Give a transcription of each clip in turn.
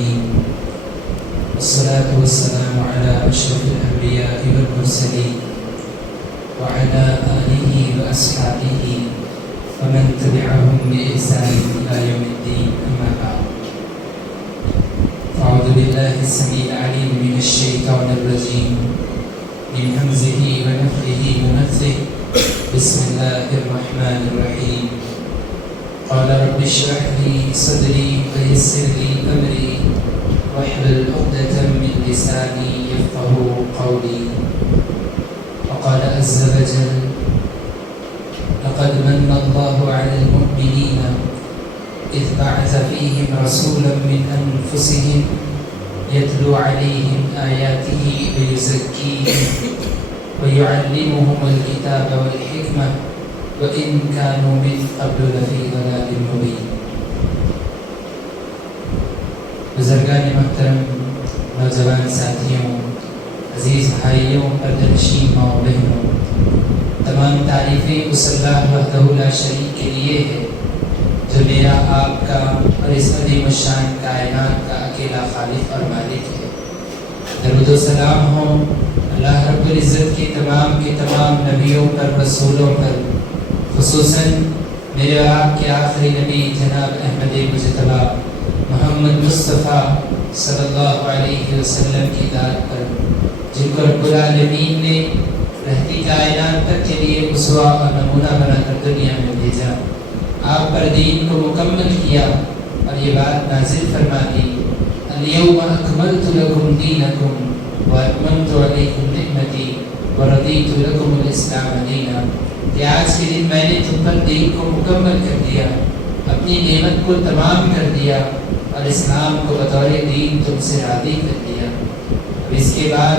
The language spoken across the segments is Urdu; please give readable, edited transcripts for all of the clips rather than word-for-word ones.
العالمين والصلاة والسلام على أشرف الأنبياء والمرسلين وعلى آله وأصحابه ومن تبعهم بإحسان إلى يوم الدين أما بعد أعوذ بالله السميع العليم من الشيطان الرجيم من همزه ونفخه ونفثه بسم الله الرحمن الرحيم قال رب اشرح لي صدري ويسر لي أمري واحلل عقدة من لساني يفقهوا قولي وقال عز وجل لقد من الله على المؤمنين إذ بعث فيهم رسولا من أنفسهم يتلو عليهم آياته ويزكيهم ويعلمهم الكتاب والحكمة وإن كانوا من قبل لفي ضلال مبين. بزرگان محترم، نوجوان ساتھیوں، عزیز بھائیوں، پردنشین ماں بہنوں، تمام تعریفیں اس اللہ وحدہ لا شریک کے لیے ہے جو میرا آپ کا اور اس عظیم الشان کائنات کا اکیلا خالق اور مالک ہے۔ درود و سلام ہو اللہ رب العزت کے تمام نبیوں پر، رسولوں پر، خصوصاً میرے اور آپ کے آخری نبی جناب احمد مجتبیٰ محمد مصطفیٰ صلی اللہ علیہ وسلم کی ذات پر، جن کو رب العالمین نے رہتی کائنات تک کے لیے اسوہ اور نمونہ بنا کر دنیا میں بھیجا، آپ پر دین کو مکمل کیا اور یہ بات نازل فرما دی الیوم اکملت لکم دینکم واتممت علیکم نعمتی ورضیت لکم الاسلام دینا، کہ آج کے دن میں نے تم پر دین کو مکمل کر دیا، اپنی نعمت کو تمام کر دیا اور اسلام کو بطور دین تم سے راضی کر دیا۔ اب اس کے بعد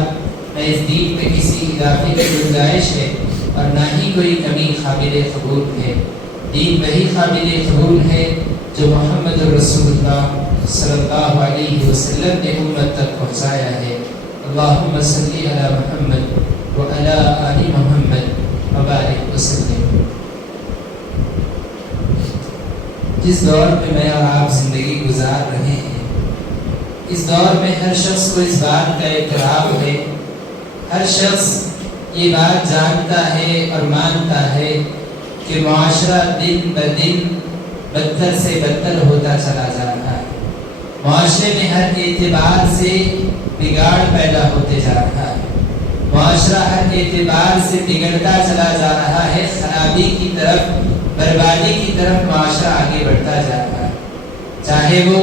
نہ اس دین میں کسی اضافے کی گنجائش ہے اور نہ ہی کوئی کمی قابل قبول ہے۔ دین وہی قابل قبول ہے جو محمد رسول اللہ صلی اللہ علیہ وسلم نے امت تک پہنچایا ہے۔ اللہم صلی علی محمد وعلی آل محمد وبارک وسلم۔ جس دور میں میں اور آپ زندگی گزار رہے ہیں، اس دور میں ہر شخص کو اس بات کا اعتراف ہے، ہر شخص یہ بات جانتا ہے اور مانتا ہے کہ معاشرہ دن بدن بدتر سے بدتر ہوتا چلا جا رہا ہے، معاشرے میں ہر اعتبار سے بگاڑ پیدا ہوتے جا رہا ہے، معاشرہ ہر اعتبار سے بگڑتا چلا جا رہا ہے، خرابی کی طرف، بربادی کی طرف معاشرہ آگے بڑھتا جا رہا ہے، چاہے وہ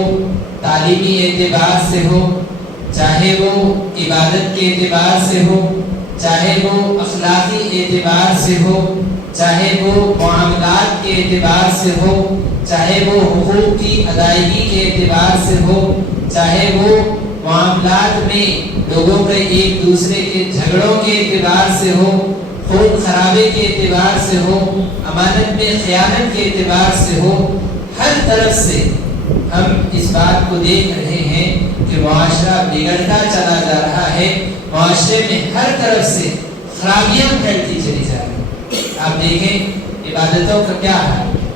تعلیمی اعتبار سے ہو، چاہے وہ عبادت کے اعتبار سے ہو، چاہے وہ اخلاقی اعتبار سے ہو، چاہے وہ معاملات کے اعتبار سے ہو، چاہے وہ حقوق کی ادائیگی کے اعتبار سے ہو، چاہے وہ معاملات میں لوگوں کے ایک دوسرے کے جھگڑوں کے اعتبار سے ہو، خون خرابے کے اعتبار سے ہو، امانت میں خیانت کے اعتبار سے ہو، ہر طرف سے ہم اس بات کو دیکھ رہے ہیں کہ معاشرہ بگڑتا چلا جا رہا ہے، معاشرے میں ہر طرف سے خرابیاں پھیلتی چلی جا رہی ہیں۔ آپ دیکھیں عبادتوں کا کیا حال ہے،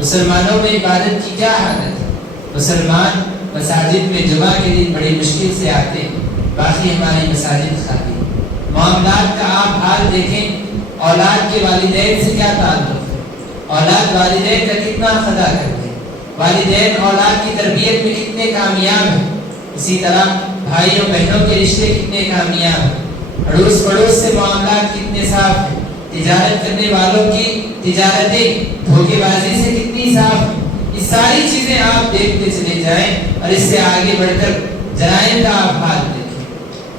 مسلمانوں میں عبادت کی کیا حالت ہے۔ مسلمان مساجد میں جمعہ کے دن بڑی مشکل سے آتے ہیں، باقی ہماری مساجد خالی۔ معاملات کا آپ حال دیکھیں، اولاد کے والدین سے کیا تعلق ہے، اولاد والدین کا کتنا ادا کرتے ہیں، والدین اولاد کی تربیت میں کتنے کامیاب ہیں، اسی طرح بھائیوں بہنوں کے رشتے کتنے کامیاب ہیں، اڑوس پڑوس سے معاملات کتنے صاف ہیں، تجارت کرنے والوں کی تجارتیں دھوکے بازی سے کتنی صاف ہیں۔ یہ ساری چیزیں آپ دیکھتے چلے جائیں اور اس سے آگے بڑھ کر جرائم کا آپ حال دیکھیں،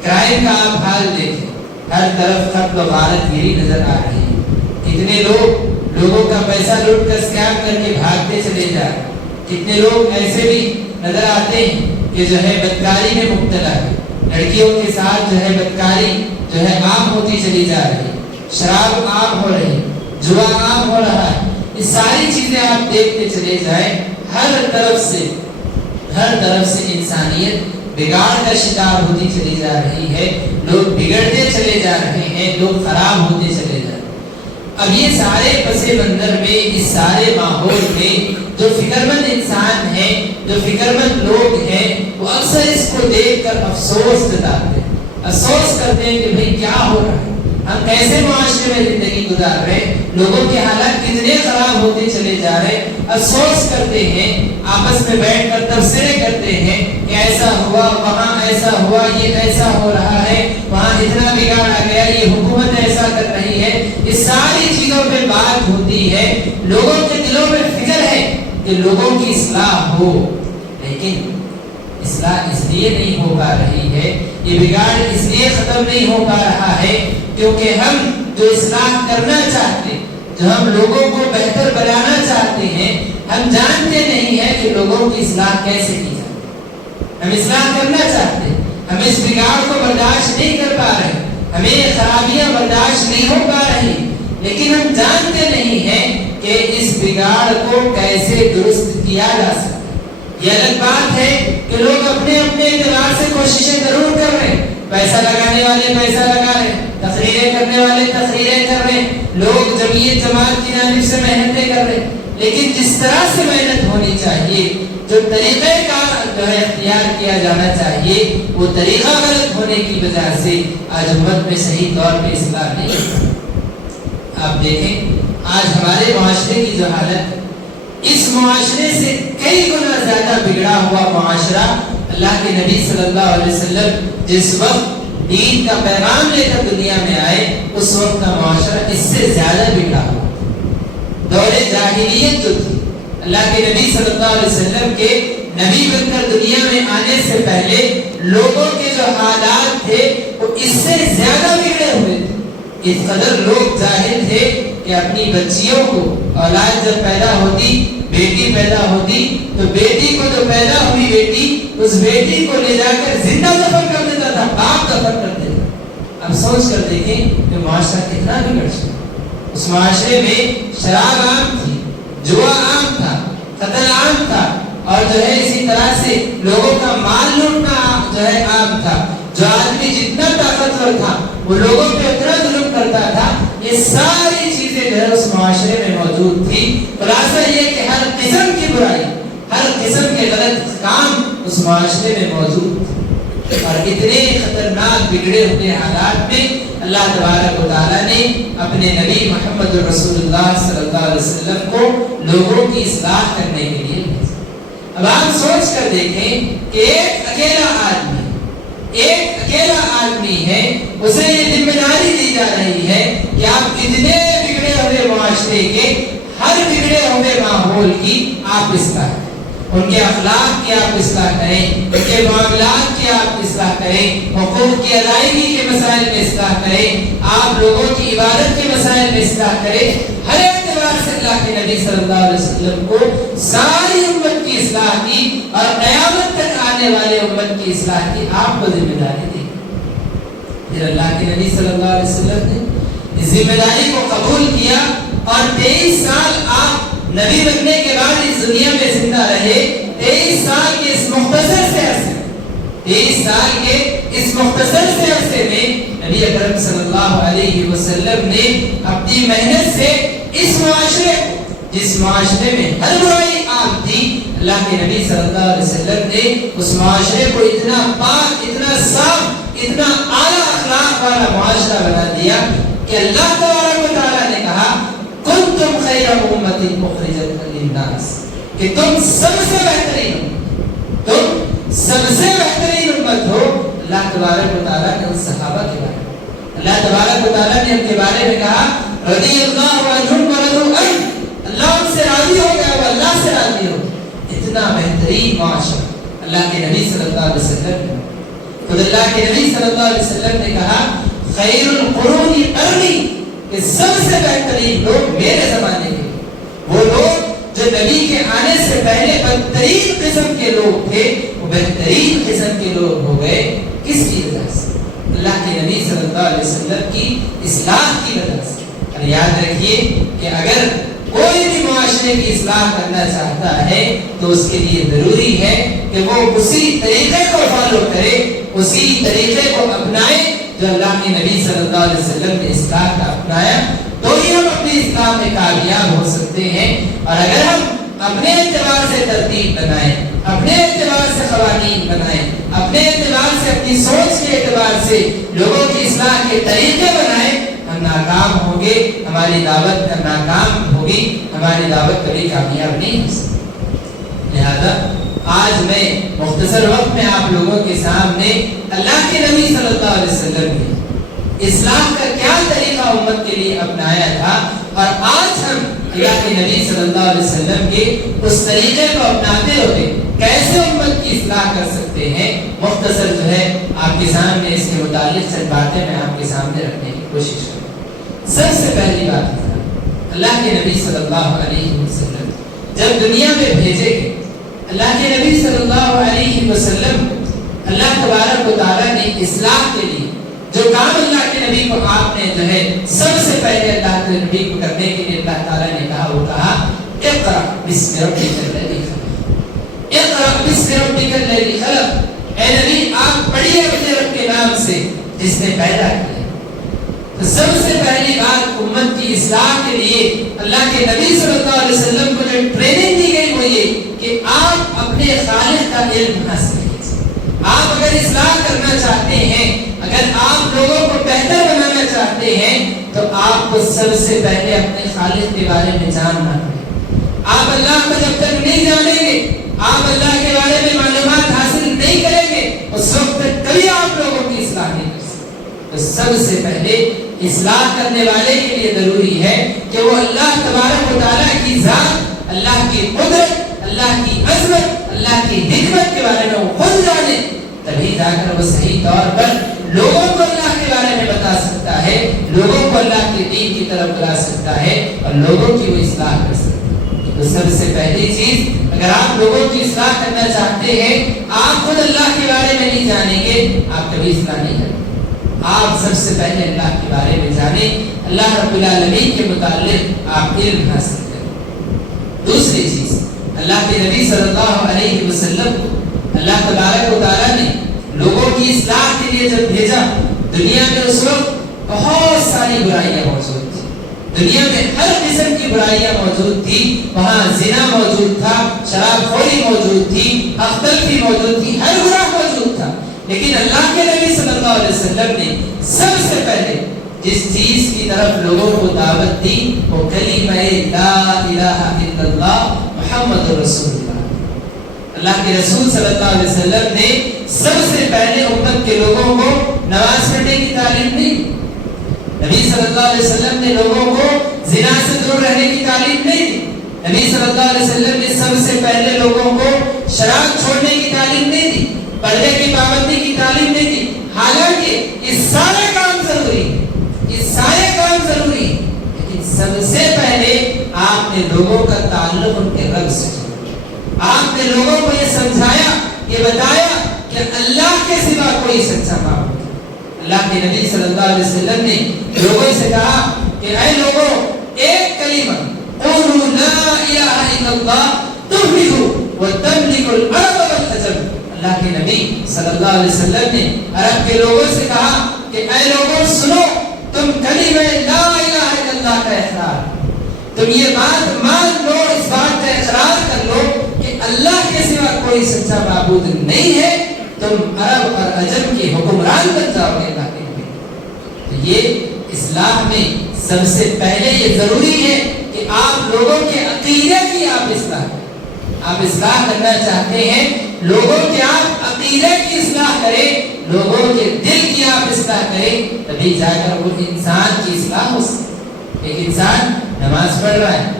کرائم کا آپ حال دیکھیں، ہر طرف قتل و غارت گیری نظر آ رہی ہے۔ کتنے لوگوں کا پیسہ لوٹ کر اسکیم کر کے بھاگتے چلے جائیں، کتنے لوگ ایسے بھی نظر آتے ہیں کہ جو ہے بدکاری میں مبتلا ہے، لڑکیوں کے ساتھ جو ہے بدکاری جو ہے عام ہوتی چلی جا رہی ہے، شراب عام ہو رہی ہے، جوا عام ہو رہا ہے۔ یہ ساری چیزیں آپ دیکھتے چلے جائیں، ہر طرف سے انسانیت بگاڑ کا شکار ہوتی چلی جا رہی ہے، لوگ بگڑتے چلے جا رہے ہیں، لوگ خراب ہوتے چلے جا رہے ہیں۔ اب یہ سارے پس منظر میں، اس سارے ماحول میں جو فکر مند انسان ہیں، جو فکر مند لوگ ہیں، وہ اکثر اس کو دیکھ کر افسوس جتاتے ہیں، افسوس کرتے ہیں کہ بھئی کیا ہو رہا ہے، ہم کیسے معاشرے میں زندگی گزار رہے ہیں، لوگوں کے حالات کتنے خراب ہوتے چلے جا رہے ہیں۔ افسوس کرتے ہیں، آپس میں بیٹھ کر تبصرے کرتے ہیں کہ ایسا ہوا، وہاں ایسا ہوا، یہ ایسا ہو رہا ہے، وہاں اتنا بگاڑ آ گیا، یہ حکومت ایسا کر رہی ہے۔ یہ ساری چیزوں پہ بات ہوتی ہے، لوگوں کے دلوں میں فکر ہے کہ لوگوں کی اصلاح ہو، لیکن اصلاح اس لیے نہیں ہو پا رہی ہے، یہ بگاڑ اس لیے ختم نہیں ہو پا رہا ہے کیونکہ ہم جو اصلاح کرنا چاہتے، جو ہم لوگوں کو بہتر بنانا چاہتے ہیں، ہم جانتے نہیں ہیں کہ لوگوں کی اصلاح کیسے کی جائے۔ ہم اصلاح کرنا چاہتے، ہم اس بگاڑ کو برداشت نہیں کر پا رہے، ہمیں یہ خرابیاں برداشت نہیں ہو پا رہی، لیکن ہم جانتے نہیں ہیں کہ اس بگاڑ کو کیسے درست کیا جا سکتا۔ یہ الگ بات ہے کہ لوگ اپنے اپنے اعتبار سے کوششیں ضرور کر رہے ہیں، پیسہ لگانے والے پیسہ لگا رہے ہیں، تقریریں کرنے والے تقریریں کر رہے ہیں، لوگ جمعیت جماعت کی جانب سے محنتیں کر رہے ہیں، لیکن جس طرح سے محنت ہونی چاہیے، جو طریقہ کار جو ہے اختیار کیا جانا چاہیے، وہ طریقہ غلط ہونے کی وجہ سے آج امت میں صحیح طور پہ اصلاح نہیں ہے۔ آپ دیکھیں آج ہمارے معاشرے کی جو حالت، اس معاشرے سے کئی گنا زیادہ بگڑا ہوا معاشرہ اللہ کے نبی صلی اللہ علیہ وسلم جس وقت دین کا پیغام لے کر دنیا میں آئے، اس وقت کا معاشرہ اس سے زیادہ بگڑا ہوا۔ دور جاہلیت جو تھی، اللہ کے نبی صلی اللہ علیہ وسلم کے نبی بن کر دنیا میں آنے سے پہلے لوگوں کے جو حالات تھے وہ اس سے زیادہ بگڑے ہوئے تھے۔ اس قدر لوگ جاہل تھے کہ اپنی بچیوں کو، اولاد جب پیدا ہوتی، بیٹی پیدا ہوتی، تو بیٹی کو جو پیدا ہوئی بیٹی، اس بیٹی کو لے جا کر زندہ دفن کر دیتا تھا، باپ دفن کر دیتا۔ اب سوچ کر دیکھیں کہ معاشرہ کتنا بگڑ چکا۔ اس معاشرے میں شراب عام تھی، جوا عام تھا، قتل عام تھا، اور جو ہے اسی طرح سے لوگوں کا مال لوٹنا جو ہے عام تھا۔ جو آدمی جتنا طاقتور تھا وہ لوگوں پہ اتنا ظلم کرتا تھا۔ یہ ساری چیزیں جو ہے اس معاشرے میں موجود تھی۔ خلاصہ یہ کہ ہر قسم کی برائی، ہر قسم کے غلط کام اس معاشرے میں موجود تھے، اور اتنے خطرناک بگڑے ہوئے حالات میں اللہ تبارک و تعالیٰ نے اپنے نبی محمد رسول اللہ صلی اللہ علیہ وسلم کو لوگوں کی اصلاح کرنے کے لیے بھیجا۔ اب آپ سوچ کر دیکھیں کہ ایک اکیلا آدمی ہے، اسے یہ ذمہ داری دی جا رہی ہے کہ آپ اتنے بگڑے ہوئے معاشرے کے، ہر بگڑے ہوئے ماحول کی آپ اصلاح کریں، ان کے اخلاق کی آپ اصلاح کریں، ان کے معاملات کی آپ اصلاح کریں، حقوق کی ادائیگی کے مسائل میں اصلاح کریں، آپ لوگوں کی عبادت کے مسائل میں اصلاح کریں۔ ہر اعتبار سے اللہ کے نبی صلی اللہ علیہ وسلم کو ساری امت کی اصلاح کی اور قیامت تک آنے والے امت کی اصلاح کی آپ کو ذمہ داری دی۔ پھر اللہ کے نبی صلی اللہ علیہ وسلم نے اس ذمہ داری کو قبول کیا، اور 23 سال آپ نبی بننے کے بعد اس دنیا میں زندہ رہے۔ 23 سال کے اس مختصر سے عرصے، 23 سال کے اس مختصر سے عرصے میں نبی اکرم صلی اللہ علیہ وسلم نے اپنی محنت سے اس معاشرے کو، جس معاشرے میں ہر برائی عام تھی، اللہ کے نبی صلی اللہ علیہ وسلم نے اس معاشرے کو اتنا پاک، اتنا صاف، اتنا اعلیٰ اخلاق والا معاشرہ بنا دیا کہ اللہ تبارک و تعالیٰ نے کہا کنتم خیر امت اخرجت للناس، کہ تم سب سے بہترین امت ہو۔ اللہ تبارک و تعالیٰ نے اس صحابہ کے بارے میں، اللہ تبارک و تعالیٰ نے ان کے بارے میں کہا رضی اللہ عنہم ورضوا عنہ، اللہ ان سے راضی ہو گیا، وہ اللہ سے راضی ہو۔ اتنا بہترین معاشرہ اللہ کے نبی صلی اللہ علیہ وسلم نے، خود اللہ کے نبی صلی اللہ علیہ وسلم نے کہا خیر القرون قرنی، کہ سب سے بہترین لوگ میرے زمانے کے، وہ لوگ جو نبی کے آنے سے پہلے بدترین قسم کے لوگ تھے، وہ بہترین قسم کے لوگ ہو گئے۔ کس کی وجہ سے؟ اللہ کے نبی صلی اللہ علیہ وسلم کی اصلاح کی وجہ سے۔ اور یاد رکھیے کہ اگر کوئی بھی معاشرے کی اصلاح کرنا چاہتا ہے تو اس کے لیے ضروری ہے کہ وہ اسی طریقے کو فالو کرے، اسی طریقے کو اپنائے جو اللہ کے نبی صلی اللہ علیہ وسلم نے اصلاح کا اپنایا، تو ہی ہم اپنے بھی اسلام میں کامیاب ہو سکتے ہیں۔ اور اگر ہم اپنے اعتبار سے ترتیب بنائیں، اپنے اعتبار سے قوانین بنائیں، اپنے اعتبار سے اپنی سوچ کے اعتبار سے لوگوں کی اصلاح کے طریقے بنائیں، ہم ناکام ہوں گے، ہماری دعوت ناکام ہوگی، ہماری دعوت کبھی کامیاب نہیں ہو سکتی۔ لہذا آج میں مختصر وقت میں آپ لوگوں کے سامنے اللہ کے نبی صلی اللہ علیہ وسلم نے اسلام کا کیا طریقہ امت کے لیے اپنایا تھا، اور آج ہم اللہ کے نبی صلی اللہ علیہ وسلم کے اس طریقے کو اپناتے ہوئے کیسے امت کی اصلاح کر سکتے ہیں، مختصر جو ہے آپ کے سامنے اس کے متعلق چند باتیں میں آپ کے سامنے رکھنے کی کوشش کروں۔ سب سے پہلی بات، اللہ کے نبی صلی اللہ علیہ وسلم جب دنیا میں بھیجے گئے، اللہ کے نبی صلی اللہ علیہ وسلم اللہ تبارک و تعالیٰ نے اصلاح کے لیے جو کام اللہ کے نبی کو آپ نے جو ہے سب سے پہلے اللہ کے نبی کو کرنے کے لیے اللہ تعالیٰ نے کہا، وہ کہا اقرأ بسم ربک الذی خلق، اقرأ بسم ربک الذی خلق، اے نبی آپ پڑھیے اپنے رب کے نام سے جس نے پیدا کیا۔ تو سب سے پہلی بات امت کی اصلاح کے لیے اللہ کے نبی صلی اللہ علیہ وسلم کو جو ٹریننگ دی گئی وہ یہ کہ آپ اپنے خالق کا علم حاصل کیجیے۔ آپ اگر اصلاح کرنا چاہتے ہیں، اگر آپ لوگوں کو بہتر بنانا چاہتے ہیں، تو آپ کو سب سے پہلے اپنے خالق کے بارے میں جاننا پڑے۔ آپ اللہ کو جب تک نہیں جانیں گے، آپ اللہ کے بارے میں معلومات حاصل نہیں کریں گے، اس وقت تک کبھی آپ لوگوں کی اصلاح نہیں کر سکتے۔ تو سب سے پہلے اصلاح کرنے والے کے لیے ضروری ہے کہ وہ اللہ تبارک و تعالیٰ کی ذات، اللہ کی قدرت، اللہ کی عظمت، اللہ کی حکمت کے بارے میں وہ خود جانے، تبھی جا کر وہ صحیح طور پر لوگوں کو اللہ کے بارے میں بتا سکتا ہے، لوگوں کو اللہ کے دین کی طرف بلا سکتا ہے اور لوگوں کی وہ اصلاح کر سکتا ہے۔ تو سب سے پہلی چیز، اگر آپ لوگوں کی اصلاح کرنا چاہتے ہیں، آپ خود اللہ کے بارے میں نہیں جانیں گے، آپ کبھی اصلاح نہیں کریں۔ آپ سب سے پہلے اللہ کے بارے میں جانیں، اللہ رب العالمین کے متعلق آپ علم حاصل کریں۔ دوسری چیز، اللہ کے نبی صلی اللہ علیہ وسلم کو اللہ تبارک و تعالیٰ نے لوگوں کی اصلاح کے لیے جب بھیجا، دنیا میں اس وقت بہت ساری برائیاں موجود تھی، دنیا میں ہر قسم کی برائیاں موجود تھی، وہاں زنا موجود تھا، شراب خوری موجود تھی، حق تلفی موجود تھی، ہر گناہ موجود تھا، لیکن اللہ کے نبی صلی اللہ علیہ وسلم نے سب سے پہلے جس چیز کی طرف لوگوں کو دعوت دی وہ کلمہ لا الہ الا اللہ محمد رسول اللہ۔ اللہ کے رسول صلی اللہ علیہ وسلم نے سب سے پہلے امت کے لوگوں کو نماز پڑھنے کی تعلیم دی، نبی صلی اللہ علیہ وسلم نے لوگوں کو زنا سے دور رہنے کی تعلیم نہیں دی، نبی صلی اللہ علیہ وسلم نے سب سے پہلے لوگوں کو شراب چھوڑنے کی تعلیم نہیں دی، پردے کی پابندی کی تعلیم نہیں دی۔ حالانکہ یہ سارے کام ضروری ہیں، یہ سارے کام ضروری ہیں، لیکن سب سے پہلے آپ نے لوگوں کا تعلق ان کے رب سے جوڑا، آپ نے لوگوں کو یہ سمجھایا، یہ بتایا کہ اللہ کے سوا کوئی سچا معبود نہیں۔ اللہ کے نبی صلی اللہ علیہ وسلم نے لوگوں سے کہا کہ اے لوگوں، ایک کلمہ قولوا لا الہ الا اللہ تفلحوا وتملکوا الارض والعجم۔ اللہ کے نبی صلی اللہ علیہ وسلم نے عرب کے لوگوں سے کہا کہ اے لوگوں سنو، تم کلمہ لا الہ الا اللہ کا اقرار، تم یہ بات مان لو، اس بات کا اقرار کر لو کہ اللہ کے سوا کوئی سچا معبود نہیں ہے، تم عرب اور عجم کے حکمران بن جاؤ گے اللہ کے نبی۔ تو یہ اصلاح میں سب سے پہلے یہ ضروری ہے کہ آپ لوگوں کے عقیدے کی آپ اصلاح کریں۔ آپ اصلاح کرنا چاہتے ہیں، لوگوں کے آپ عقیدے کی اصلاح کریں، لوگوں کے دل کی آپ اصلاح کریں، تبھی جا کر وہ انسان کی اصلاح ہو سکے۔ ایک انسان نماز پڑھ رہا ہے،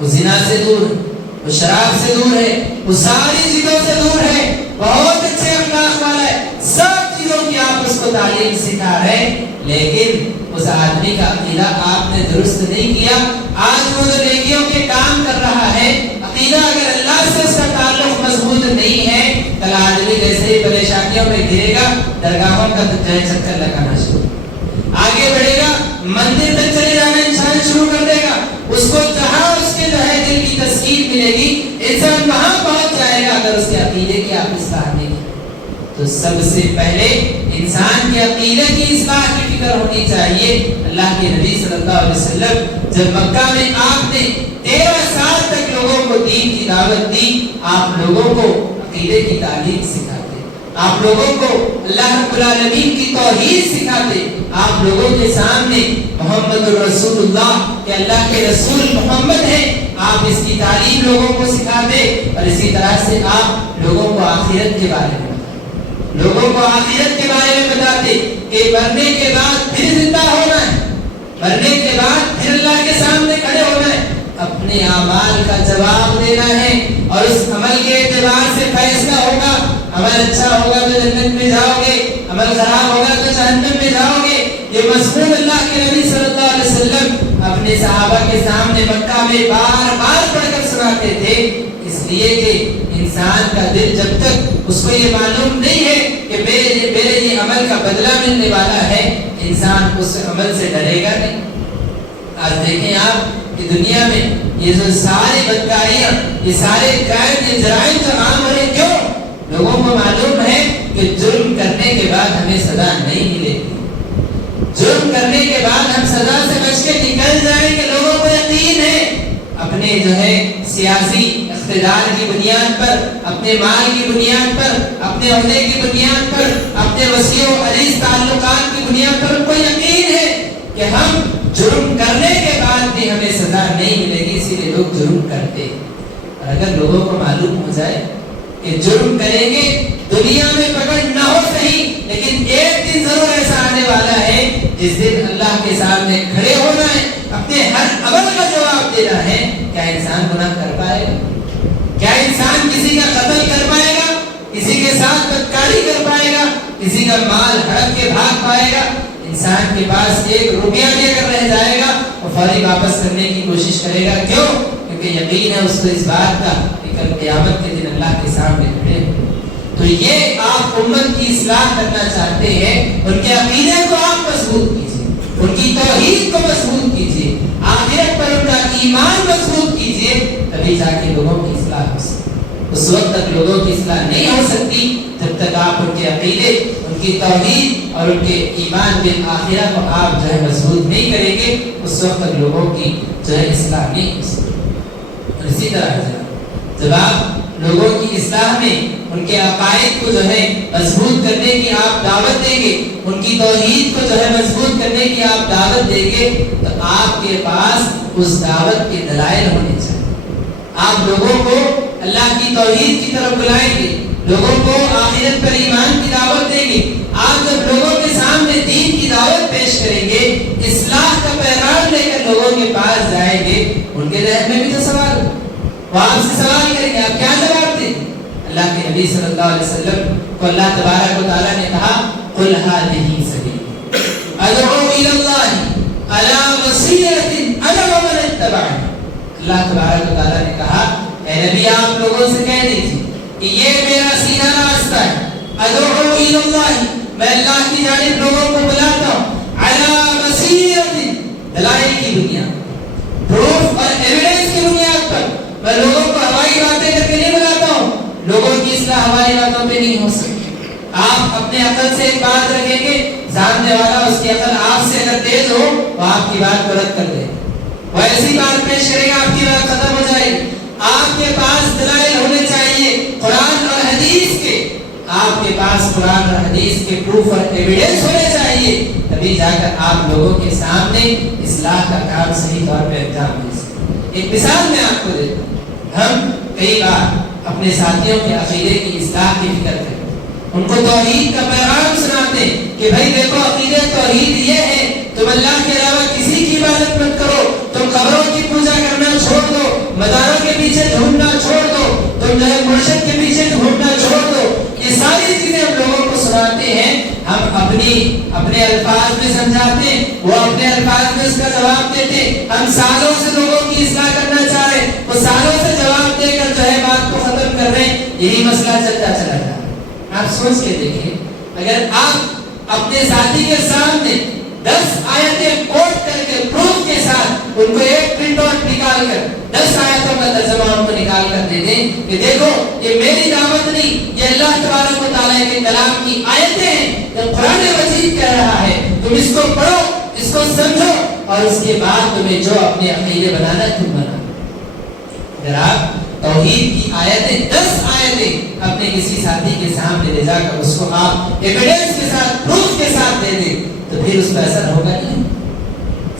وہ زنا سے دور ہے، وہ شراب سے دور ہے، وہ ساری چیزوں سے دور ہے، بہت اچھے اخلاق والا ہے، سب چیزوں کی آپ اس کو تعلیم سکھا رہے ہیں، لیکن اس آدمی کا عقیدہ آپ نے درست نہیں کیا۔ آج وہ جو نیکیوں کے کام کر رہا ہے، عقیدہ اگر اللہ سے اس کا تعلق مضبوط نہیں ہے، کل آدمی جیسے ہی پریشانیوں میں گرے گا، درگاہوں کا چکر لگانا شروع، آگے بڑھے گا، مندر تک چلے جانا انسان شروع کر دے گا، اس کو جہاں اس کے جو ہے دل کی تسکین ملے گی، انسان وہاں پہنچ جائے گا اگر اس کے عقیدے کی آپ اصلاح نہیں کی۔ تو سب سے پہلے انسان کے عقیدے کی اصلاح کی فکر ہونی چاہیے۔ اللہ کے نبی صلی اللہ علیہ وسلم جب مکہ میں آپ نے 13 سال تک لوگوں کو دین کی دعوت دی، آپ لوگوں کو عقیدے کی تعلیم سکھاتے، آپ لوگوں کو اللہ رب العالمین کی توحید سکھاتے، آپ لوگوں کے سامنے محمد الرسول اللہ کہ اللہ کے رسول محمد ہیں، آپ اس کی تعلیم لوگوں کو سکھاتے، اور اسی طرح سے آپ لوگوں کو آخرت کے بارے میں لوگوں کو آخرت کے بارے میں بتاتے کہ مرنے کے بعد پھر زندہ ہونا ہے، مرنے کے بعد پھر اللہ کے سامنے کھڑے ہونا ہے، اپنے اعمال کا جواب دینا ہے، اور اس عمل کے اعتبار سے فیصلہ ہوگا۔ عمل اچھا ہوگا تو جنت میں جاؤ گے، عمل خراب ہوگا تو جہنم میں جاؤ گے۔ یہ مضمون اللہ کے نبی صلی اللہ علیہ وسلم اپنے صحابہ کے سامنے مکہ میں بار بار پڑھ کر سناتے تھے، اس لیے کہ انسان کا دل جب تک اس کو یہ معلوم نہیں ہے کہ میرے یہ عمل کا بدلہ ملنے والا ہے، انسان اس عمل سے ڈرے گا نہیں۔ آج دیکھیں آپ کہ دنیا میں یہ جو ساری بدکاریاں، یہ سارے کرائم، یہ جرائم جو عام ہو رہے، کیوں؟ لوگوں کو معلوم ہے کہ جرم کرنے کے بعد ہمیں سزا نہیں ملے گی، جرم کرنے کے بعد ہم سزا سے بچ کے نکل جائیں گے۔ لوگوں کو یقین ہے، اپنے جو ہے سیاسی اقتدار کی بنیاد پر، اپنے مال کی بنیاد پر، اپنے عہدے کی بنیاد پر، اپنے وسیع و عریض تعلقات کی بنیاد پر ان کو یقین ہے کہ ہم جرم کرنے کے بعد بھی ہمیں سزا نہیں ملے گی، اسی لیے لوگ جرم کرتے۔ اور اگر لوگوں کو معلوم ہو جائے کہ جرم کریں گے دنیا میں پکڑ نہ ہو صحیح، لیکن ایک دن ضرور ایسا آنے والا ہے جس دن اللہ کے سامنے کھڑے ہونا ہے، اپنے ہر عمل کا جواب دینا ہے، کیا انسان گناہ کر پائے گا؟ کیا انسان کسی کا قتل کر پائے گا؟ کسی کے ساتھ بدکاری کر پائے گا؟ کسی کا مال ہڑپ کے بھاگ پائے گا؟ انسان کے پاس 1 روپیہ لے کر رہ جائے گا اور فوری واپس کرنے کی کوشش کرے گا، کیوں؟ کیونکہ یقین ہے اس کو اس بات کا کہ کل قیامت کے دن اللہ کے سامنے کھڑے ہوں۔ تو یہ آپ امت کی اصلاح کرنا چاہتے ہیں، ان کے عقیدے کو آپ مضبوط کیجیے، ان کی توحید کو مضبوط کیجیے، آخرت پر ان کا ایمان مضبوط کیجیے، تبھی جا کے لوگوں کی اصلاح ہو سکتی۔ اس وقت تک لوگوں کی اصلاح نہیں ہو سکتی جب تک آپ ان کے عقیدے، ان کی توحید اور ان کے ایمان بالآخرہ کو آپ جو ہے مضبوط نہیں کریں گے، اس وقت تک لوگوں کی جو ہے اصلاح نہیں ہو سکتی۔ اور اسی طرح جب آپ لوگوں کی اصلاح میں ان کے عقائد کو جو ہے مضبوط کرنے کی آپ دعوت دیں گے، ان کی توحید کو جو ہے مضبوط کرنے کی آپ دعوت دیں گے، تو آپ کے پاس اس دعوت کے دلائل ہونے چاہیے۔ آپ لوگوں کو اللہ کی توحید کی طرف بلائیں گے، لوگوں کو آخرت پر ایمان کی دعوت دیں گے۔ آپ جب لوگوں کے سامنے دین کی دعوت پیش کریں گے، اصلاح کا پیغام لے کر لوگوں کے پاس جائیں گے، ان کے ذہن میں بھی تو سوال ہو، وہ آپ سے سوال کریں گے، آپ کیا جواب دیں؟ اللہ کے نبی صلی اللہ علیہ وسلم کو اللہ تبارک و تعالیٰ نے کہا قُلْ هَٰذِهِ سَبِيلِي أَدْعُو إِلَى اللَّهِ عَلَىٰ بَصِيرَةٍ أَنَا وَمَنِ اتَّبَعَنِي۔ اللہ تبارک و تعالیٰ نے کہا اے نبی آپ لوگوں سے کہہ دیجیے کہ یہ میرا سیدھا راستہ ہے، أَدْعُو إِلَى اللَّهِ میں اللہ کی جانب لوگوں کو بلاتا ہوں، عَلَىٰ بَصِيرَةٍ دلائل کی بنیاد، پروف اور ایویڈنس کی بنیاد پر، میں لوگوں کو ہوائی باتیں کر کے نہیں بلاتا ہوں، لوگوں کی اصلاح ہوائی باتوں پہ نہیں ہو سکتی۔ آپ اپنے عقل سے ایک بات رکھیں گے، سامنے والا اس کی عقل آپ سے اگر تیز ہو وہ آپ کی بات کو رد کر دے، وہ ایسی بات پیش کرے گا آپ کی بات ختم ہو جائے گی۔ آپ کے پاس دلائل ہونے چاہیے قرآن اور حدیث کے، آپ کے پاس قرآن اور حدیث کے پروف اور ایویڈنس ہونے چاہیے، تبھی جا کر آپ لوگوں کے سامنے اصلاح کا کام صحیح طور پہ انجام دے سکتے۔ ایک مثال میں آپ کو دیتا ہوں، ہم کئی بار اپنے ساتھیوں کے عقیدے کی اصلاح کی فکر کرتے، ان کو توحید کا پیغام سناتے کہ بھائی دیکھو عقیدہ توحید یہ ہے، تم اللہ کے علاوہ کسی کی عبادت مت کرو، تم قبروں کی پوجا کرنا چھوڑ دو، مزاروں کے پیچھے ڈھونڈنا چھوڑ دو، تم جو ہے مرشد کے پیچھے ڈھونڈنا چھوڑ دو۔ یہ ساری چیزیں ہم لوگوں کو سناتے ہیں، ہم اپنے الفاظ میں سمجھاتے ہیں، وہ اپنے الفاظ میں اس کا جواب دیتے، ہم سالوں سے لوگوں کی اصلاح کرنا چاہ رہے ہیں، وہ سالوں سے جواب دے کر جو ہے بات کو ختم کر رہے ہیں، یہی مسئلہ چلتا چلا جا رہا ہے۔ آپ سوچ کے دیکھیں، اگر آپ اپنے ساتھی کے سامنے 10 آیتیں کوٹ کر کے پروف کے ساتھ ان کو ایک پرنٹ آؤٹ نکال کر 10 آیتوں کا ترجمہ ان کو نکال کر دے دیں کہ دیکھو یہ میری دعوت نہیں، یہ اللہ تبارک و تعالیٰ کے کلام کی آیتیں ہیں، جب قرآن مجید کہہ رہا ہے تم اس کو پڑھو، اس کو سمجھو، اور اس کے بعد تمہیں جو اپنے عقیدے بنانا تم بنا۔ اگر آپ توحید کی آیتیں 10 آیتیں اپنے کسی ساتھی کے سامنے لے جا کر اس کو آپ ایویڈنس کے ساتھ، پروف کے ساتھ دے دیں تو پھر اس پر اثر ہوگا نہیں،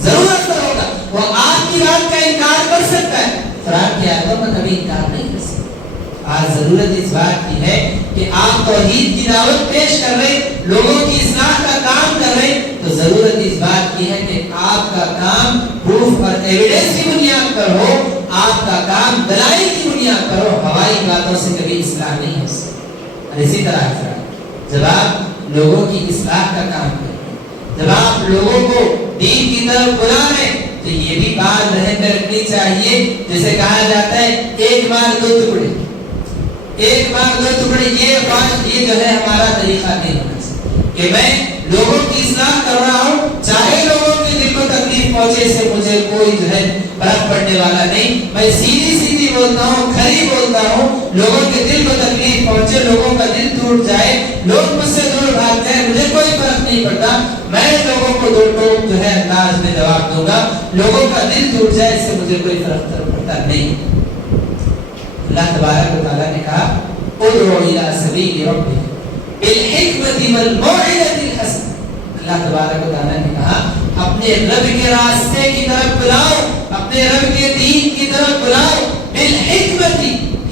ضرور اثر ہوگا۔ وہ آپ کی بات کا انکار کر سکتا ہے، قرآن کی آیتوں کا کبھی انکار نہیں کر سکتا۔ آج ضرورت اس بات کی ہے کہ آپ توحید کی دعوت پیش کر رہے، لوگوں کی اصلاح کا کام کر رہے، تو ضرورت اس بات کی ہے کہ آپ کا کام پروف اور ایویڈنس کی بنیاد پر ہو، آپ کا کام دلائل کی بنیاد پر ہو۔ ہوائی باتوں سے کبھی اصلاح نہیں ہو سکتی۔ اور اسی طرح جب آپ لوگوں کی اصلاح کا کام کریں، جب آپ لوگوں کو دین کی طرف بلا رہے، تو یہ بھی بات ذہن میں رکھنی چاہیے، جسے کہا جاتا ہے ایک بار دو ٹکڑے، ایک بار دو ٹکڑے۔ یہ جو ہے ہمارا طریقہ نہیں ہونا چاہیے کہ میں لوگوں کی اصلاح کر رہا ہوں، چاہے لوگوں کے دل کو تکلیف پہنچے، اس سے مجھے کوئی جو ہے فرق پڑنے والا نہیں۔ میں سیدھی بولتا ہوں، کھری بولتا ہوں، لوگوں کے دل کو تکلیف پہنچے، لوگوں کا دل ٹوٹ جائے، لوگ مجھ سے دور بھاگ جائیں، مجھے کوئی فرق نہیں پڑتا۔ میں لوگوں کو دو ٹوک جو ہے انداز میں جواب دوں گا، لوگوں کا دل ٹوٹ جائے، اس سے مجھے کوئی فرق پڑتا نہیں۔ اللہ تبارک و تعالیٰ نے کہا ادعو الی سبیل ربک بالحکمۃ والموعظۃ الحسنہ۔ اللہ تبارک و تعالیٰ نے کہا اپنے رب کے راستے کی طرف بلاؤ، اپنے رب کے دین کی طرف بلاؤ، بالحکمۃ،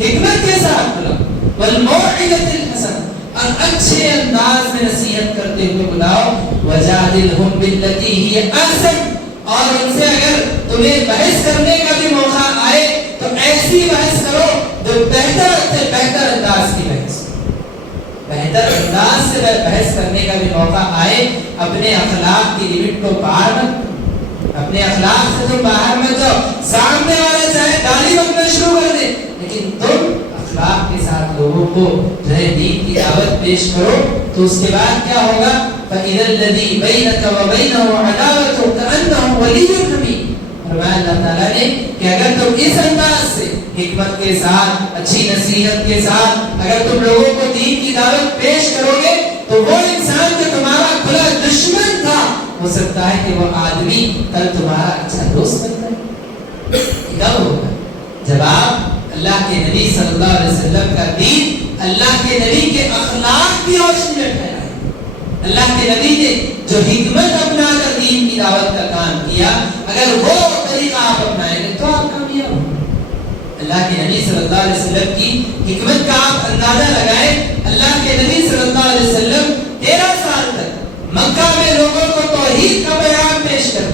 حکمت کے ساتھ بلاؤ، والموعظۃ الحسنہ، اور اچھے انداز میں نصیحت کرتے ہوئے بلاؤ، وجادلہم باللتی ہی احسن، اور ان سے اگر تمہیں بحث کرنے کا بھی موقع آئے تو ایسی بحث کرو جو بہتر سے بہتر انداز کی بحث، بہتر انداز سے بحث کرنے کا بھی موقع آئے۔ اپنے اخلاق کی لمٹ کو باہر مت، اپنے اخلاق سے تم باہر مت جاؤ۔ سامنے والا چاہے گالی بکنا شروع کر دے، لیکن تم اخلاق کے ساتھ لوگوں کو جو ہے دین کی دعوت پیش کرو، تو اس کے بعد کیا ہوگا؟ فَإِذَا الَّذِي بَيْنَكَ وَبَيْنَهُ عَدَاوَةٌ كَأَنَّهُ وَلِيٌّ حَمِيمٌ۔ فرمایا اللہ تعالیٰ نے کہ اگر تم اس انداز سے حکمت کے ساتھ، اچھی نصیحت کے ساتھ اگر تم لوگوں کو دین کی دعوت پیش کرو گے، تو وہ انسان جو تمہارا کھلا دشمن تھا، ہو سکتا ہے کہ وہ آدمی کل تمہارا اچھا دوست بن جائے۔ کب ہوگا؟ جب آپ اللہ کے نبی صلی اللہ علیہ وسلم کا دین اللہ کے نبی کے اخلاق کی روشنی میں پھیلائے۔ اللہ کے نبی نے جو حکمت اپنا کر دین کی دعوت کا کام کیا، اگر وہ طریقہ آپ اپنائیں گے تو آپ کامیاب ہوں۔ اللہ کے نبی صلی اللہ علیہ وسلم کی حکمت کا آپ اندازہ لگائیں۔ اللہ کے نبی صلی اللہ علیہ وسلم 13 سال تک مکہ میں لوگوں کو توحید کا پیغام پیش کر،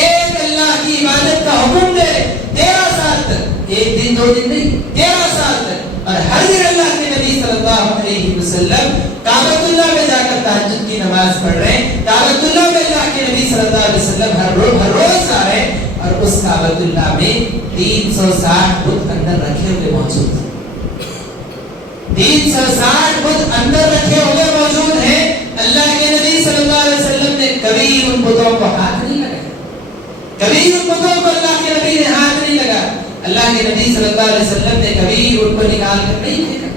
ایک اللہ کی عبادت کا حکم دے، 13 سال تک، ایک دن دو دن نہیں، 13 سال تک۔ اور ہر دن اللہ کے نبی صلی اللہ علیہ وسلم کعبۃ اللہ میں جا کر تہجد کی نماز پڑھ رہے ہیں۔ کعبۃ اللہ میں اللہ کے نبی صلی اللہ علیہ وسلم ہر روز آ رہے ہیں، اور اس کعبۃ اللہ میں 360 بت اندر رکھے ہوئے موجود ہیں، 360 بت اندر رکھے ہوئے موجود ہیں۔ اللہ کے نبی صلی اللہ علیہ وسلم نے کبھی ان بتوں کو ہاتھ نہیں لگایا، کبھی ان بتوں کو اللہ کے نبی نے ہاتھ نہیں لگا۔ اللہ کے نبی صلی اللہ علیہ وسلم نے کبھی ان کو نکال کر نہیں پھینکا۔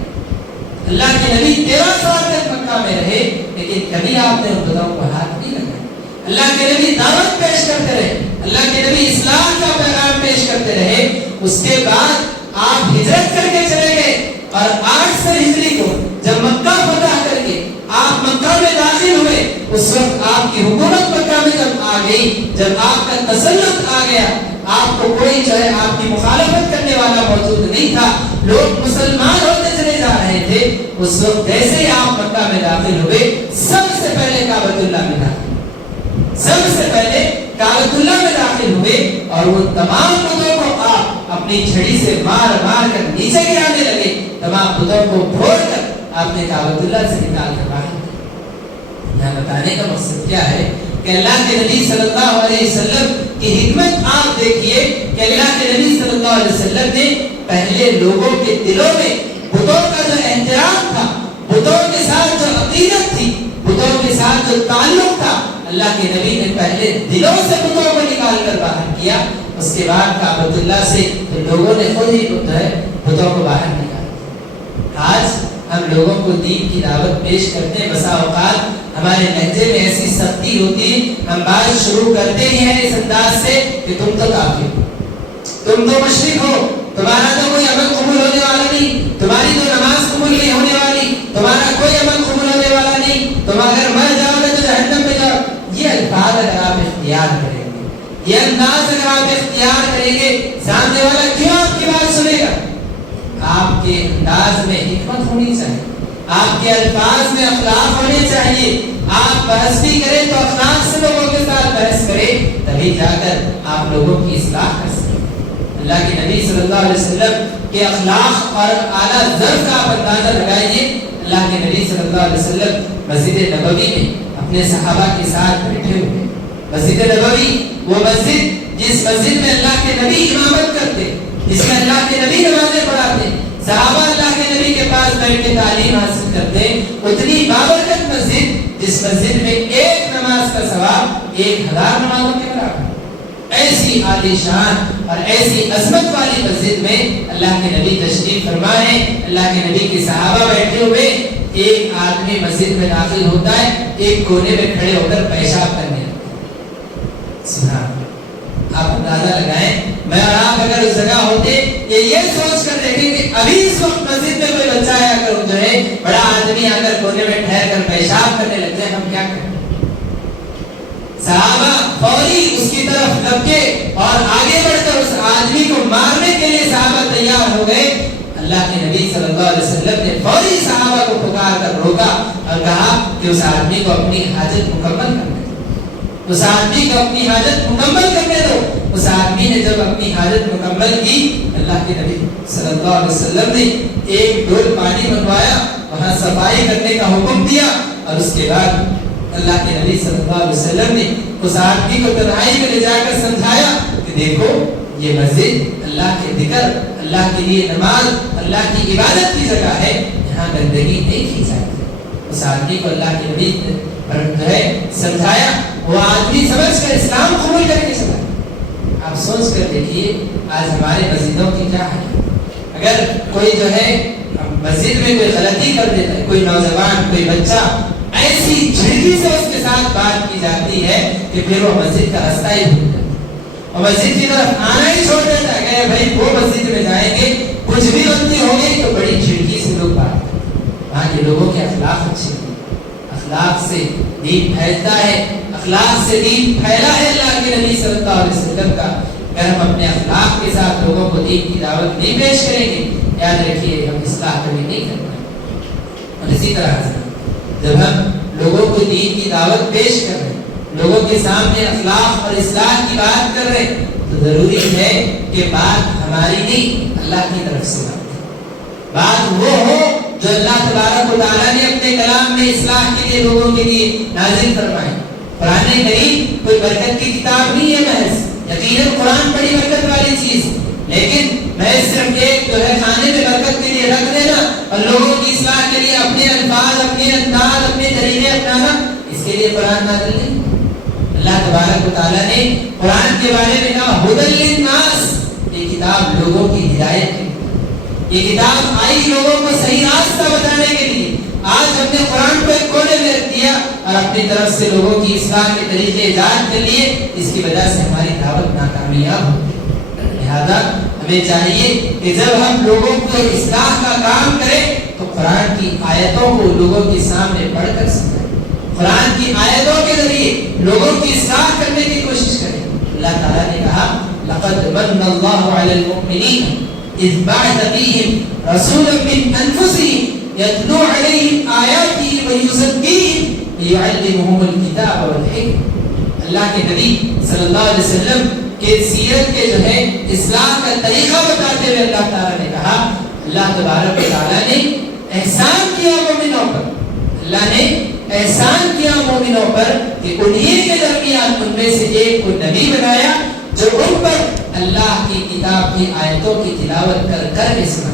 اللہ کے نبی 13 سال تک مکہ میں رہے، لیکن کبھی آپ نے ان بتوں کو ہاتھ نہیں لگایا۔ اللہ کے نبی دعوت پیش کرتے رہے، اللہ کے نبی اسلام کا پیغام پیش کرتے رہے۔ اس کے بعد آپ ہجرت کر کے چلے گئے، اور 8 سال ہجری کو جب مکہ فتح کر کے آپ مکہ میں داخل ہوئے، اس وقت آپ کی حکومت مکہ میں جب آ گئی، جب آپ کا تسلط آ گیا، آپ کو کوئی جو ہے آپ کی مخالفت کرنے والا موجود نہیں تھا، لوگ مسلمان ہوتے چلے جا رہے تھے۔ اس وقت جیسے ہی آپ مکہ میں داخل ہوئے، سب سے پہلے کعبۃ اللہ میں داخل، سب سے پہلے کعبۃ اللہ میں داخل ہوئے، اور وہ تمام بتوں کو آپ اپنی چھڑی سے مار مار کر نیچے گرانے لگے۔ تمام بتوں کو پھوڑ کر آپ نے کعبۃ اللہ سے نکال کر باہر کیا۔ یہاں بتانے کا مقصد کیا ہے کہ اللہ کے نبی صلی اللہ علیہ وسلم کی حکمت آپ دیکھیے کہ اللہ کے نبی صلی اللہ علیہ وسلم نے پہلے لوگوں کے دلوں میں بتوں کا جو احترام تھا، بتوں کے ساتھ جو عقیدت تھی، بتوں کے ساتھ جو تعلق تھا، اللہ کے نبی نے پہلے دلوں سے بتوں کو نکال کر باہر کیا۔ اس کے بعد کعبۃ اللہ سے تو لوگوں نے خود ہی بتوں کو باہر نکالا۔ آج ہم لوگوں کو دین کی دعوت پیش کرتے ہیں، بسا اوقات ہمارے لہجے میں ایسی سختی ہوتی، ہم بات شروع کرتے ہی ہیں اس انداز سے کہ تم تو کافر ہو، تم تو مشرک ہو، تمہارا تو کوئی عمل قبول ہونے والا نہیں، تمہاری تو نماز قبول نہیں ہونے والی، تمہارا کوئی عمل قبول ہونے والا نہیں، تم اگر مر جاؤ گے تو جہنم میں جاؤ۔ یہ الفاظ اگر آپ اختیار کریں گے، یہ انداز اگر آپ اختیار کریں گے، سامنے والا کیوں آپ کی بات سنے گا؟ آپ کے انداز میں حکمت ہونی چاہیے، آپ کے الفاظ میں اخلاق ہونے چاہیے، آپ بحث بھی کریں تو اخلاق سے لوگوں کے ساتھ بحث کریں، تبھی جا کر آپ لوگوں کی اصلاح کر سکیں۔ اللہ کے نبی صلی اللہ علیہ وسلم کے اخلاق اور اعلیٰ ظرف کا آپ اندازہ لگائیے۔ اللہ کے نبی صلی اللہ علیہ وسلم مسجد نبوی میں اپنے صحابہ کے ساتھ بیٹھے ہوئے، مسجد نبوی وہ مسجد جس مسجد میں اللہ کے نبی امامت کرتے، جس میں اللہ کے نبی نمازیں پڑھاتے، صحابہ اللہ کے نبی کے پاس بیٹھ کے تعلیم حاصل کرتے، اتنی بابرکت مسجد جس مسجد میں ایک نماز کا ثواب 1000 نمازوں کے برابر۔ ایسی عالی شان اور ایسی عظمت والی مسجد میں اللہ کے نبی تشریف فرما ہے، اللہ کے نبی کے صحابہ بیٹھے ہوئے، ایک آدمی مسجد میں داخل ہوتا ہے، ایک کونے میں کھڑے ہو کر پیشاب کرنے لگتا ہے۔ سبحان، آپ اندازہ لگائیں، میں اور آپ اگر اس جگہ ہوتے یہ سوچ کر دیکھیں کہ ابھی اس وقت مسجد میں کوئی بچہ آیا کر جو ہے بڑا آدمی آ کر کونے میں ٹھہر کر پیشاب کرنے لگ جائے، ہم کیا کریں؟ صحابہ فوری اس کی طرف لپکے اور آگے بڑھ کر اس آدمی کو مارنے کے لیے صحابہ تیار ہو گئے۔ اللہ کے نبی صلی اللہ علیہ وسلم نے فوری صحابہ کو پکار کر روکا اور کہا کہ اس آدمی کو اپنی حاجت مکمل کرنے دو، اس آدمی کو اپنی حاجت مکمل کرنے دو۔ اس آدمی نے جب اپنی حاجت مکمل کی، اللہ کے نبی صلی اللہ علیہ وسلم نے ایک ڈول پانی منگوایا، وہاں صفائی کرنے کا حکم دیا، اور اس کے بعد اللہ کے نبی صلی اللہ علیہ وسلم نے اس آدمی کو تنہائی میں لے جا کر سمجھایا کہ دیکھو یہ مسجد اللہ کے ذکر، اللہ کے لیے نماز، اللہ کی عبادت کی جگہ ہے، یہاں گندگی نہیں کی جاتی۔ اس آدمی کو اللہ کے نبی نے سمجھایا، وہ آدمی سمجھ کر اسلام قبول کر کے چلا۔ آپ سوچ کر دیکھیے آج ہمارے مسجدوں کی کیا ہے۔ اگر کوئی جو ہے مسجد میں کوئی غلطی کر دیتا ہے، کوئی نوجوان، کوئی بچہ، ایسی جھڑکی سے اس کے ساتھ بات کی جاتی ہے کہ پھر وہ مسجد کا راستہ ہی بھول جاتا ہے اور مسجد کی طرف آنا ہی چھوڑ دیتا ہے کہ بھائی وہ مسجد میں جائیں گے، کچھ بھی غلطی ہو گئی تو بڑی جھڑکی سے لوگ بات کرتے ہیں۔ وہاں کے لوگوں کے اخلاق اچھے ہیں، اخلاق سے دین پھیلتا ہے، اخلاق سے دین پھیلا ہے اللہ کے نبی صلی اللہ علیہ وسلم کا۔ اگر ہم اپنے اخلاق کے ساتھ لوگوں کو دین کی دعوت نہیں پیش کریں گے، یاد رکھیے ہم اصلاح کبھی نہیں کر پائیں۔ اور اسی طرح سے جب ہم لوگوں کو دین کی دعوت پیش کر رہے ہیں، لوگوں کے سامنے اخلاق اور اصلاح کی بات کر رہے ہیں، تو ضروری ہے کہ بات ہماری نہیں، اللہ کی طرف سے بات وہ ہو جو اللہ تبارک و تعالیٰ نے اپنے کلام میں اصلاح کے لیے لوگوں کے لیے نازل فرمائے۔ قرآن کریم کوئی برکت کی کتاب نہیں ہے محض، یقیناً قرآن بڑی برکت والی چیز، لیکن محض صرف ایک جو ہے کھانے میں برکت کے لیے رکھ دینا اور لوگوں کی اصلاح کے لیے اپنے الفاظ، اپنے انداز، اپنے طریقے اپنانا، اس کے لیے قرآن نازل نہیں۔ اللہ تبارک و تعالیٰ نے قرآن کے بارے میں کہا ھدی للناس، یہ کتاب لوگوں کی ہدایت کی، یہ کتاب آئی لوگوں کو صحیح راستہ بتانے کے لیے۔ آج ہم نے قرآن کو ایک کونے میں رکھ دیا اور اپنی طرف سے لوگوں کی اصلاح کے طریقے ایجاد کر لیے، اس کی وجہ سے ہماری دعوت ناکامیاب ہو۔ لہذا ہمیں چاہیے کہ جب ہم لوگوں کو اصلاح کا کام کریں تو قرآن کی آیتوں کو لوگوں کے سامنے پڑھ کر سمجھیں، قرآن کی آیتوں کے ذریعے لوگوں کی اصلاح کرنے کی کوشش کریں۔ اللہ تعالیٰ نے کہا لقد من اللہ علی المؤمنین اذ بعث فیہم رسولا من انفسہم یتلو علیہم آیاتہ ویزکیہم ویعلمہم الکتاب والحکمہ۔ اللہ کے نبی صلی اللہ علیہ وسلم کہ سیرت کے جو ہے اصلاح کا طریقہ بتاتے ہوئے اللہ تعالیٰ نے کہا، اللہ تبارک و تعالیٰ نے احسان کیا مومنوں پر، اللہ نے احسان کیا مومنوں پر کہ انہی کے درمیان ان میں سے ایک کو نبی بنایا جو ان پر اللہ کی کتاب کی آیتوں کی تلاوت کر کر کے سنا۔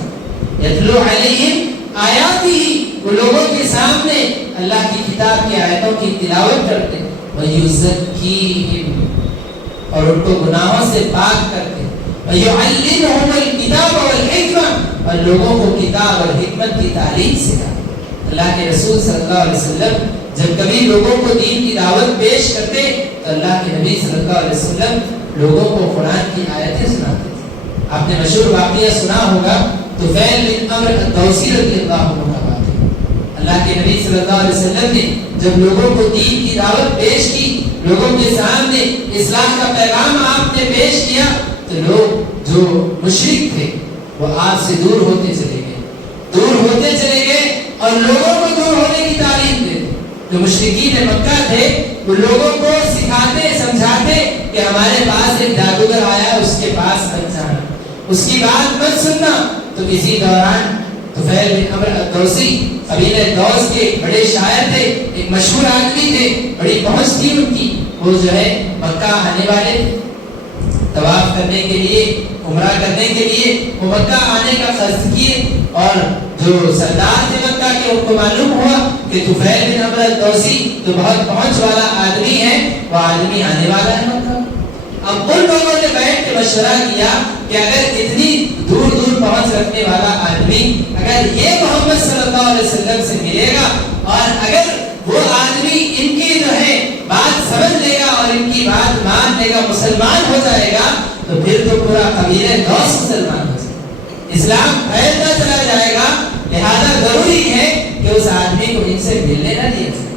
یتلو علیہم آیاتہ، وہ لوگوں کے سامنے اللہ کی کتاب کی آیتوں کی تلاوت کرتے، ویزکیہم، اور ان کو گناہوں سے پاک کرتے، وَيُعَلِّمُهُمُ الْكِتَابَ وَالْحِكْمَةَ، اور لوگوں کو کتاب اور حکمت کی تعلیم سکھائے۔ اللہ کے رسول صلی اللہ علیہ وسلم جب کبھی لوگوں کو دین کی دعوت پیش کرتے تو اللہ کے نبی صلی اللہ علیہ وسلم لوگوں کو قرآن کی آیتیں سناتے تھے۔ آپ نے مشہور واقعہ سنا ہوگا طفیل بن عمرو الدوسی رضی اللہ عنہ کا واقعہ۔ اللہ کے نبی صلی اللہ علیہ وسلم نے جب لوگوں کو دین کی دعوت پیش کی، لوگوں کے سامنے اصلاح کا پیغام آپ نے پیش کیا، تو لوگ جو مشرک تھے وہ آپ سے دور ہوتے چلے گئے اور لوگوں کو دور ہونے کی تعلیم دیتے۔ جو مشرکین مکہ تھے وہ لوگوں کو سکھاتے سمجھاتے کہ ہمارے پاس ایک جادوگر آیا، اس کے پاس مت جانا، اس کی بات مت سننا۔ تو اسی دوران طفیل بن عمرو الدوسی قبیلہ دوس کے بڑے شاعر تھے، ایک مشہور آدمی تھے، بڑی پہنچ تھی ان کی۔ وہ جو ہے مکہ آنے والے طواف کرنے کے لیے، عمرہ کرنے کے لیے وہ مکہ آنے کا قصد کیے، اور جو سردار تھے مکہ کے ان کو معلوم ہوا کہ طفیل بن عمرو الدوسی تو بہت پہنچ والا آدمی ہے، وہ آدمی آنے والا ہے مکہ۔ اب ان لوگوں نے بیٹھ کے مشورہ کیا کہ اگر اتنی دور دور پہنچ رکھنے والا آدمی اگر یہ محمد صلی اللہ علیہ وسلم سے ملے گا اور اگر وہ آدمی ان کی جو ہے بات سمجھ لے گا اور ان کی بات مان لے گا، مسلمان ہو جائے گا، تو پھر تو پورا قبیلہ دوس مسلمان ہو جائے گا، اسلام پھیلتا چلا جائے گا۔ لہذا ضروری ہے کہ اس آدمی کو ان سے ملنے نہ دیا جائے۔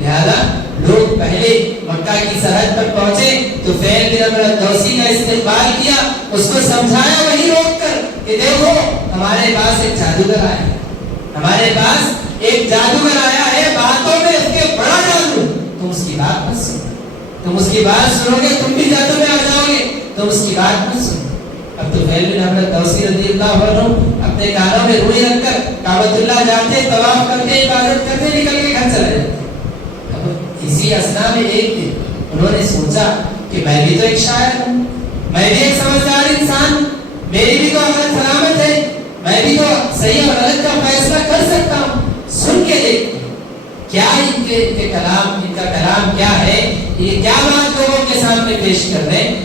لہذا لوگ پہلے مکہ کی سرحد پر پہنچے تو طفیل بن عمرو الدوسی کا استقبال کیا، اس کو سمجھایا وہیں روک کر کہ دیکھو ہمارے پاس ایک جادوگر آیا ہے، ہمارے پاس ایک جادوگر آیا ہے، باتوں میں اس کے بڑا جادو، تم اس کی بات مت سنو، تم اس کی بات سنو گے تم بھی جادو میں آ جاؤ گے، تم اس کی بات مت سنو۔ اب طفیل بن عمرو الدوسی رضی اللہ عنہ اپنے کانوں میں روئی رکھ کر کعبۃ اللہ جاتے، طواف کرتے، عبادت کرتے، نکل کے گھر چلے جاتے۔ اب اسی اثنا میں ایک دن انہوں نے سوچا کہ میں بھی تو ایک شاعر ہوں، میں بھی ایک سمجھدار انسان ہوں، میری بھی تو عقل سلامت ہے، میں بھی تو صحیح اور غلط کا فیصلہ کر سکتا ہوں، سن کے دیکھتے ہیں کیا ان کا کلام کیا ہے، یہ کیا بات لوگوں کے سامنے پیش کر رہے ہیں۔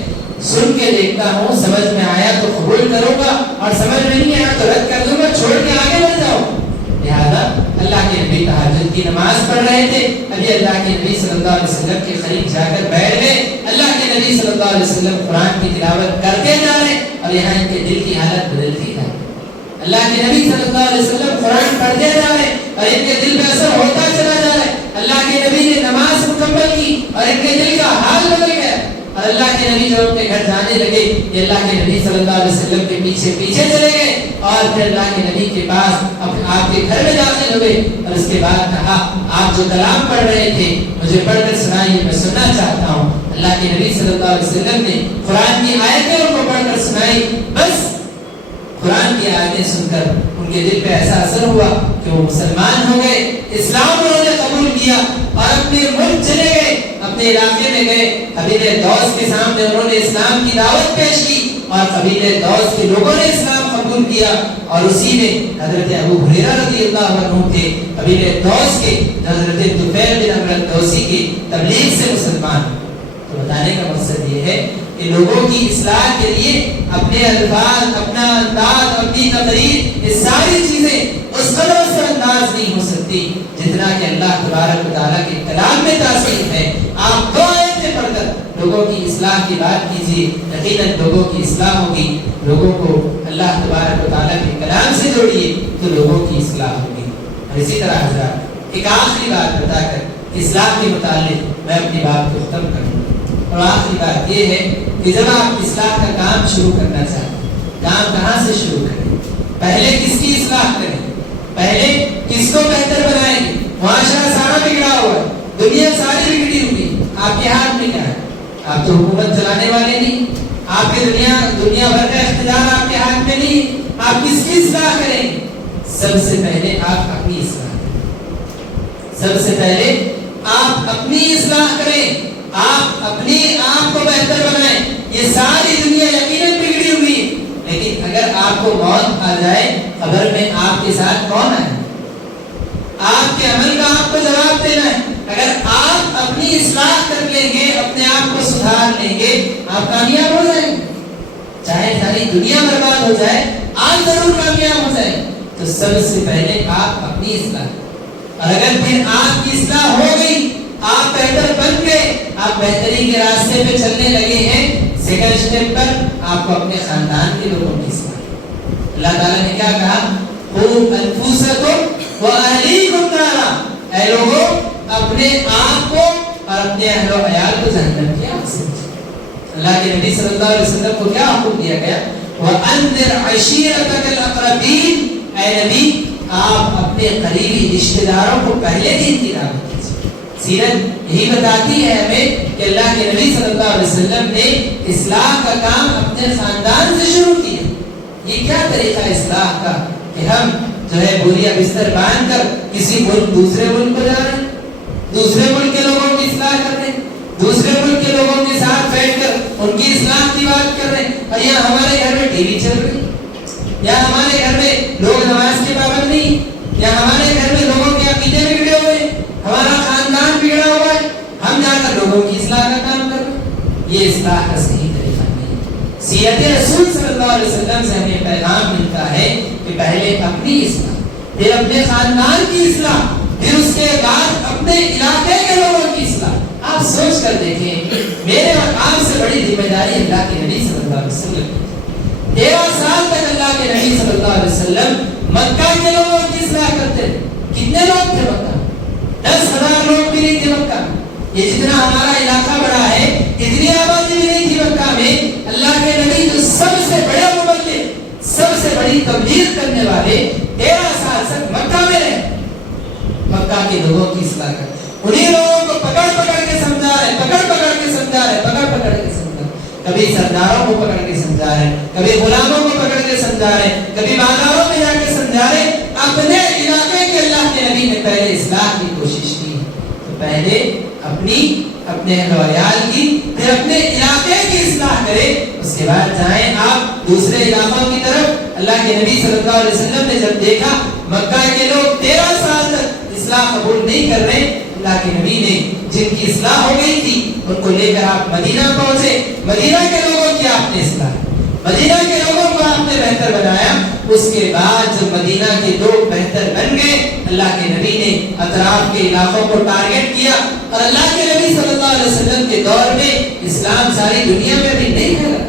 سن کے دیکھتا ہوں، سمجھ میں آیا تو قبول کروں گا اور سمجھ میں نہیں آیا تو رد کر دوں گا، چھوڑ کے آگے بڑھ جاؤں۔ لہذا اللہ کے نبی تہجد کی نماز پڑھ رہے تھے، ابھی اللہ کے نبی صلی اللہ علیہ وسلم کے قریب جا کر بیٹھ گئے۔ اللہ کے نبی صلی اللہ علیہ وسلم قرآن کی تلاوت کرتے جا رہے اور یہاں ان کے دل کی حالت بدلتی جا رہی۔ اللہ کے نبی صلی اللہ علیہ وسلم قرآن پڑھتے جا رہے اور ان کے دل میں اثر ہوتا چلا جا رہا ہے۔ اللہ کے نبی نے نماز مکمل کی اور ان کے دل کا حال بدل گیا، اور اللہ کے نبی جب اپنے گھر جانے لگے، یہ اللہ کے نبی صلی اللہ علیہ وسلم کے پیچھے پیچھے چلے گئے اور پھر اللہ کے نبی کے پاس آپ کے گھر میں داخل ہوئے اور اس کے بعد کہا آپ جو کلام پڑھ رہے تھے مجھے پڑھ کر سنائیے، میں سننا چاہتا ہوں۔ اللہ کے نبی صلی اللہ علیہ وسلم نے قرآن کی آیتیں ان کو پڑھ کر سنائی۔ بس قرآن کی آیتیں سن کر ان کے دل پہ ایسا اثر ہوا کہ وہ مسلمان ہو گئے، اسلام انہوں نے قبول کیا اور اپنے ملک چلے گئے، اپنے علاقے میں گئے، قبیلہ دوس کے سامنے انہوں نے اسلام کی دعوت پیش کی اور قبیلہ دوس کے لوگوں نے اسلام قبول کیا، اور اسی میں حضرت ابو ہریرہ رضی اللہ عنہ تھے قبیلہ دوس کے، حضرت طفیل بن عمرو الدوسی کی تبلیغ سے مسلمان۔ تو بتانے کا مقصد یہ ہے کہ لوگوں کی اصلاح کے لیے اپنے الفاظ، اپنا انداز، اپنی تقریر، یہ ساری چیزیں اس قدر سے انداز نہیں ہو سکتی جتنا کہ اللہ تبارک و تعالیٰ کے کلام میں تاثیر ہے۔ آپ دو آیتیں پڑھ کر لوگوں کی اصلاح کی بات کیجیے، یقیناً لوگوں کی اصلاح ہوگی۔ لوگوں کو اللہ تبارک و تعالیٰ کے کلام سے جوڑیے تو لوگوں کی اصلاح ہوگی۔ اور اسی طرح حضرات ایک آخری بات بتا کر اصلاح کے متعلق میں اپنی بات کو ختم کروں، اور آخری بات یہ ہے کہ جب آپ اصلاح کا کام شروع کرنا چاہتے ہیں، کام کہاں سے شروع کریں؟ پہلے کس کی اصلاح کریں؟ پہلے کس کو بہتر بنائیں گے؟ معاشرہ سارا بگڑا ہوا ہے، دنیا ساری بگڑی ہوئی، آپ کے ہاتھ میں کیا ہے؟ آپ تو حکومت چلانے والے نہیں، آپ کے دنیا بھر کا اقتدار آپ کے ہاتھ میں نہیں، آپ کس کی اصلاح کریں گے؟ سب سے پہلے آپ اپنی اصلاح کریں، سب سے پہلے آپ اپنی اصلاح کریں، آپ اپنے آپ کو بہتر بنائیں۔ یہ ساری دنیا یقیناً بگڑی ہوئی ہے، لیکن اگر آپ کو موت آ جائے قبر میں آپ کے ساتھ کون آئے؟ آپ کے عمل کا آپ کو جواب دینا ہے۔ اگر آپ اپنی اصلاح کر لیں گے، اپنے آپ کو سدھار لیں گے، آپ کامیاب ہو جائیں گے۔ چاہے ساری دنیا برباد ہو جائے آپ ضرور کامیاب ہو جائے. تو سب سے پہلے آپ اپنی اصلاح، اور اگر پھر آپ کی اصلاح ہو گئی، آپ بہتر بن گئے، آپ بہتری کے راستے پہ چلنے لگے ہیں، سیکنڈ اسٹیپ پر آپ کو اپنے خاندان کے لوگوں کی اصلاح. اللہ تعالیٰ نے کیا کہا؟ قُوْ أَنفُسَكُمْ وَأَهْلِيكُمْ نَارًا، اے لوگوں اپنے آپ کو اور اپنے اہل و عیال کو جہنم کی آگ سے بچاؤ. اللہ کے نبی صلی اللہ علیہ وسلم کو کیا حکم دیا گیا؟ وَأَنذِرْ عَشِيرَتَكَ الْأَقْرَبِينَ، اے نبی آپ اپنے قریبی رشتہ داروں کو پہلے دین کی دعوت دیجیے. سیرت یہی بتاتی ہے ہمیں کہ اللہ کے نبی صلی اللہ علیہ وسلم نے اصلاح کا کام اپنے خاندان سے شروع کیا. یہ کیا طریقہ اصلاح کا کہ ہم جو ہے بوریا بستر باندھ کر کسی ملک دوسرے ملک کو جا رہے ہیں، دوسرے ملک کے لوگوں کی اصلاح کر رہے ہیں، دوسرے ملک کے لوگوں کے ساتھ بیٹھ کر ان کی اصلاح کی بات کر رہے ہیں، اور یہاں ہمارے گھر میں ٹی وی چل رہی ہے، یا ہمارے گھر میں لوگ نماز کے پابند نہیں، یا ہمارے گھر میں لوگوں کے عقیدے بگڑے ہوئے ہیں، ہمارا خاندان بگڑا ہوا ہے، ہم جا کر لوگوں کی اصلاح کا کام کر رہے ہیں. یہ اصلاح کا صحیح طریقہ نہیں ہے. سیرت رسول صلی اللہ علیہ وسلم سے ہمیں پیغام ملتا ہے کہ پہلے اپنی اصلاح، پھر اپنے خاندان کی اصلاح، پھر اس کے بعد اپنے علاقے کے لوگوں کی اصلاح. آپ سوچ کر دیکھیں، میرے اور آپ سے بڑی ذمہ داری اللہ کے نبی صلی اللہ علیہ وسلم کی. 13 سال تک اللہ کے نبی صلی اللہ علیہ وسلم مکہ کے لوگوں کی اصلاح کرتے تھے. کتنے لوگ تھے مکہ؟ 10,000 لوگ بھی نہیں تھے مکہ. یہ جتنا ہمارا علاقہ بڑا ہے اتنی آبادی بھی نہیں تھی مکہ میں. اللہ کے نبی جو سب سے بڑے مبلغ، سب سے بڑی تبلیغ کرنے والے 13 سال تک مکہ میں رہے. مکہ کے لوگوں کی اصلاح کرتے، انہی لوگوں کو پکڑ پکڑ کے سمجھا رہے، پکڑ پکڑ کے سمجھا رہے، پکڑ پکڑ کے سمجھا. کبھی سرداروں کو پکڑ کے سمجھا رہے، کبھی غلاموں کو پکڑ کے سمجھا رہے، کبھی بازاروں میں جا کے سمجھا رہے. اپنے علاقے کے اللہ کے نبی نے پہلے اصلاح کی کوشش کی. تو پہلے اپنے اہل و عیال کی، پھر اپنے علاقے کی اصلاح کرے، اس کے بعد جائیں آپ دوسرے علاقوں کی طرف. اللہ کے نبی صلی اللہ علیہ وسلم نے جب دیکھا مکہ کے لوگ 13 سال تک اصلاح قبول نہیں کر رہے، اللہ کے نبی نے جن کی اصلاح ہو گئی تھی ان کو لے کر آپ مدینہ پہنچے. مدینہ کے لوگوں کی آپ نے اصلاح، مدینہ کے لوگوں کو آپ نے بہتر بنایا. اس کے بعد جب مدینہ کے لوگ بہتر بن گئے، اللہ کے نبی نے اطراف کے علاقوں کو ٹارگٹ کیا، اور اللہ کے نبی صلی اللہ علیہ وسلم کے دور میں اسلام ساری دنیا میں بھی نہیں پھیلا.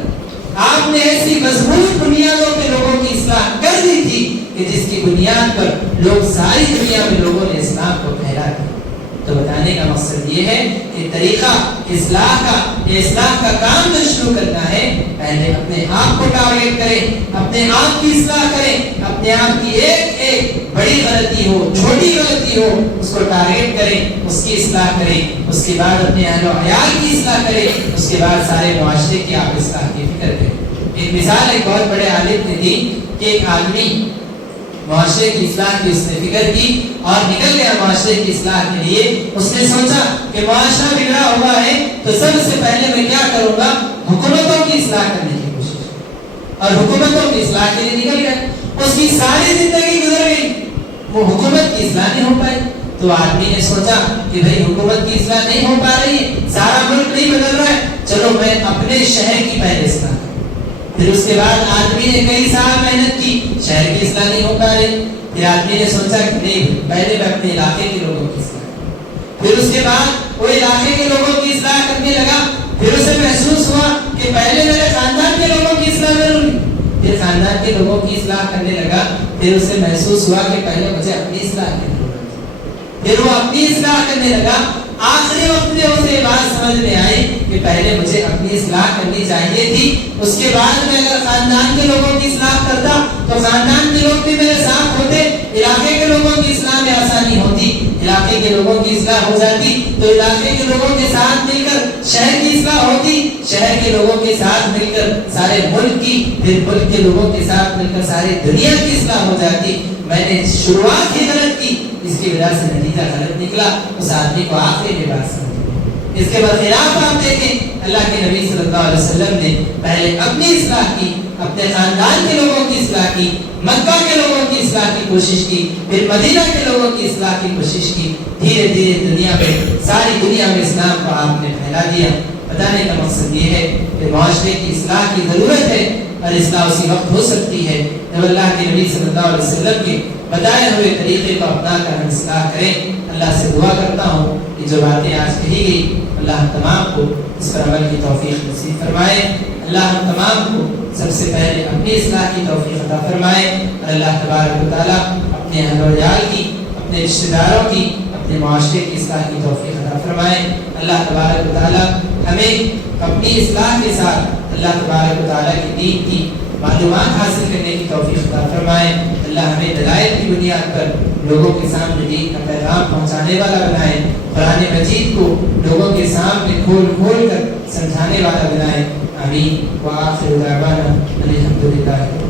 آپ نے ایسی مضبوط بنیادوں کے لوگوں کی اصلاح کر دی تھی کہ جس کی بنیاد پر لوگ ساری دنیا میں لوگوں نے اسلام کو پھیلا دیا. تو بتانے کا مقصد یہ ہے کہ طریقہ اصلاح کا کام جو شروع کرنا ہے، پہلے اپنے آپ کو ٹارگٹ کریں، اپنے آپ کی اصلاح کریں، اپنے آپ کی ایک بڑی غلطی ہو، چھوٹی غلطی ہو، اس کو ٹارگٹ کریں، اس کی اصلاح کریں. اس کے بعد اپنے اہل و عیال کی اصلاح کریں. اس کے بعد سارے معاشرے کی آپ اصلاح کی فکر کریں. ایک مثال ایک بہت بڑے عالم نے دی کہ ایک آدمی معاشرے کی اصلاح کی اس نے فکر کی اور نکل گیا معاشرے کی اصلاح کے لیے. اس نے سوچا کہ معاشرہ بگڑا ہوا ہے تو سب سے پہلے میں کیا کروں گا؟ حکومتوں کی اصلاح کرنے کی کوشش. اور حکومتوں کی اصلاح کے لیے نکل گیا. اس کی ساری زندگی گزر گئی، وہ حکومت کی اصلاح نہیں ہو پائی. تو آدمی نے سوچا کہ بھئی حکومت کی اصلاح نہیں ہو پا رہی ہے، سارا ملک نہیں بدل رہا ہے، چلو میں اپنے شہر کی پہلے اصلاح. پھر اس کے بعد آدمی نے کئی سال محنت کی، شہر کی اصلاح نہیں ہو پا رہی. پھر آدمی نے سوچا کہ نہیں، پہلے میں اپنے علاقے کے لوگوں کی اصلاح. پھر اس کے بعد وہ علاقے کے لوگوں کی اصلاح کرنے لگا. پھر اسے محسوس ہوا کہ پہلے میرے خاندان کے لوگوں کی اصلاح ضروری. پھر خاندان کے لوگوں کی اصلاح کرنے لگا. پھر اسے محسوس ہوا کہ پہلے مجھے اپنی اصلاح کرنی ہوگی. پھر وہ اپنی اصلاح کرنے لگا. آخری وقت میں اسے بات سمجھ میں آئی کہ پہلے مجھے اپنی اصلاح کرنی چاہیے تھی. اس کے بعد میں اگر خاندان کے لوگوں کی اصلاح کرتا تو خاندان کے لوگ بھی میرے ساتھ ہوتے، علاقے کے لوگوں کی اصلاح میں آسانی ہوتی. علاقے کے لوگوں کی اصلاح ہو جاتی تو علاقے کے لوگوں کے ساتھ مل کر شہر کی اصلاح ہوتی. شہر کے لوگوں کے ساتھ مل کر سارے ملک کی، پھر ملک کے لوگوں کے ساتھ مل کر ساری دنیا کی اصلاح ہو جاتی. میں نے شروعات ہی غلط کی، اس کی وجہ سے نتیجہ غلط نکلا. اس آدمی کو آخری میں بات سمجھ. اس کے برخلاف آپ دیکھیں اللہ کے نبی صلی اللہ علیہ وسلم نے پہلے اپنی اصلاح کی، اپنے خاندان کے لوگوں کی اصلاح کی، مکہ کے لوگوں کی اصلاح کی کوشش کی، پھر مدینہ کے لوگوں کی اصلاح کی کوشش کی. دھیرے دھیرے دنیا میں، ساری دنیا میں اسلام کو آپ نے پھیلا دیا. بتانے کا مقصد یہ ہے کہ معاشرے کی اصلاح کی ضرورت ہے. اور اصلاح اسی وقت ہو سکتی ہے جب اللہ کے نبی صلی اللہ علیہ وسلم کے بتائے ہوئے طریقے کو اپنا کر ہم اصلاح کریں۔ اللہ سے دعا کرتا ہوں کہ جو باتیں آج کہی گئی اللہ ہم تمام کو اس پر عمل کی توفیق نصیب فرمائے۔ اللہ ہم تمام کو سب سے پہلے اپنی اصلاح کی توفیق عطا فرمائے، اور اللہ تبارک و تعالیٰ اپنے اہل و عیال کی، اپنے رشتہ داروں کی، اپنے معاشرے کی اصلاح کی توفیق عطا فرمائے۔ اللہ تبارک و تعالیٰ ہمیں اپنی اصلاح کے ساتھ اللہ تبارک و تعالیٰ کی دین کی معلومات حاصل کرنے کی توفیق عطا فرمائے۔ اللہ ہمیں دلائل کی بنیاد پر لوگوں کے سامنے دین کا پیغام پہنچانے والا بنائے، قرآن مجید کو لوگوں کے سامنے کھول کھول کر سمجھانے والا بنائے۔ آمین۔ وآخر دعوانا الحمد للہ۔